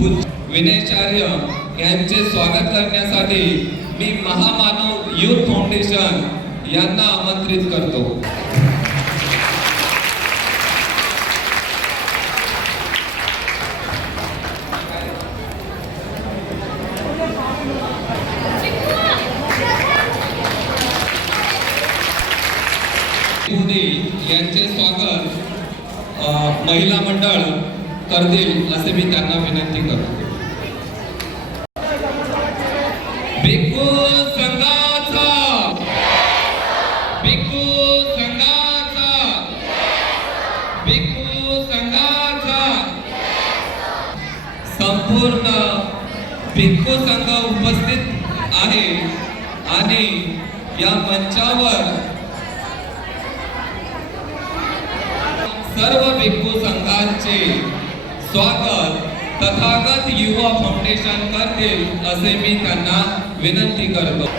विनयचार्य यांचे स्वागत करण्यासाठी मी महामानव युथ फाउंडेशन यांना आमंत्रित करतो. यांचे स्वागत महिला मंडळ करतील असे मी त्यांना विनंती करतो. भिक्खू संघाचा. भिक्खू संघाचा. भिक्खू संघाचा. संपूर्ण भिक्खू संघ उपस्थित आहे आणि या मंचावर सर्व भिक्खू संघांचे स्वागत तथागत युवा फाउंडेशन करतील असे मी त्यांना विनंती करतो.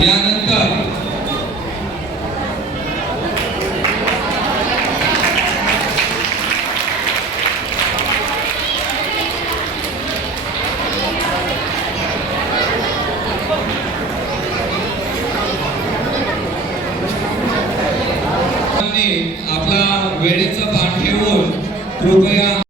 यानंतर आपला वेळेचं भान ठेवून कृपया